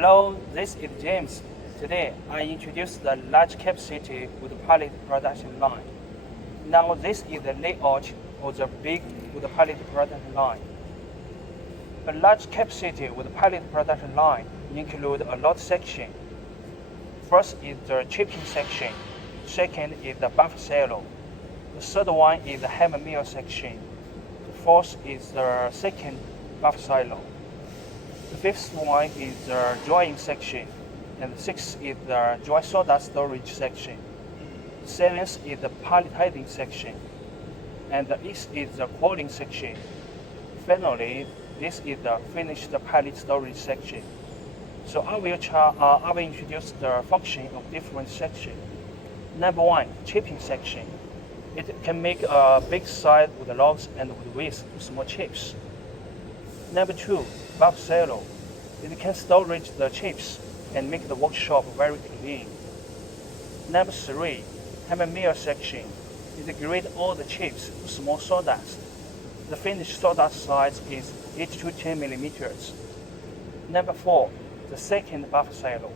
Hello, this is James. Today I introduce the large capacity wood pallet production line. Now this is the layout of the big wood pallet production line. A large capacity wood pallet production line includes a lot section. First is the chipping section. Second is the buffer silo. The third one is the hammer mill section. The fourth is the second buffer silo. The fifth one is the drying section, and the sixth is the dry soda storage section. The seventh is the palletizing section, and the eighth is the cooling section. Finally, this is the finished pallet storage section. So I will introduce the function of different sections. Number one, chipping section. It can make a big side with logs and with width to small chips. Number two, buffer silo. It can storage the chips and make the workshop very clean. Number three, hammer mill section. It grade all the chips to small sawdust. The finished sawdust size is 8 to 10 millimeters. Number four, the second buffer silo.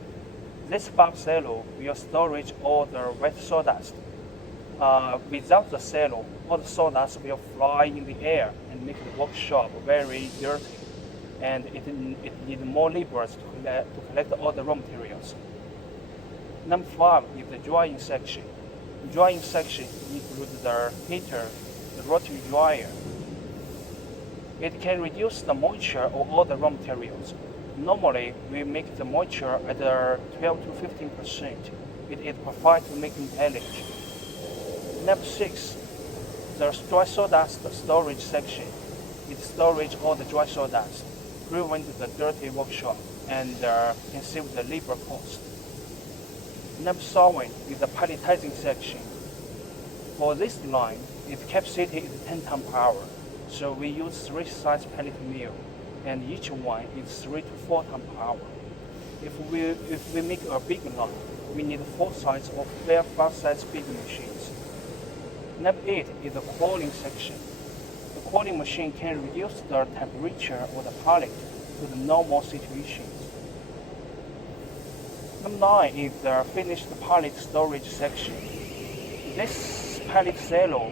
This buffer silo will storage all the wet sawdust. Without the silo, all the sawdust will fly in the air and make the workshop very dirty, and it needs more laborers to collect all the raw materials. Number five is the drying section. The drying section includes the heater, the rotary dryer. It can reduce the moisture of all the raw materials. Normally, we make the moisture at 12 to 15%. It is perfect for making pellet. Number six, the dry sawdust storage section. It stores all the dry sawdust, prevent the dirty workshop, and can save the labor cost. Number seven is the palletizing section. For this line, its capacity is 10 tons per hour, so we use 3 size pellet mill, and each one is 3 to 4 tons per hour. If we make a big line, we need 4 sides of 5 size big machines. Number 8 is the cooling section. The cooling machine can reduce the temperature of the pallet to the normal situations. Number 9 is the finished pallet storage section. This pallet silo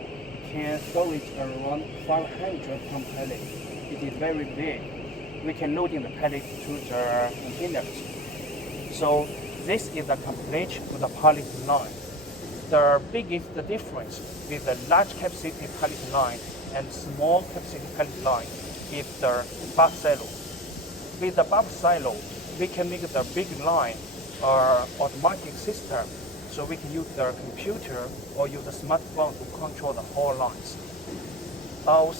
can storage around 500 ton pallet. It is very big. We can load in the pallet to the containers. So this is the complete with the pallet line. The biggest difference with the large capacity pallet line and small capacity pallet line is the buffer silo. With the buffer silo, we can make the big line automatic system, so we can use the computer or use the smartphone to control the whole lines.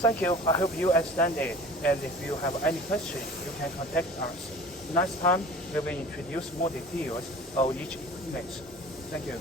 Thank you. I hope you understand it. And if you have any questions, you can contact us. Next time, we will introduce more details of each equipment. Thank you.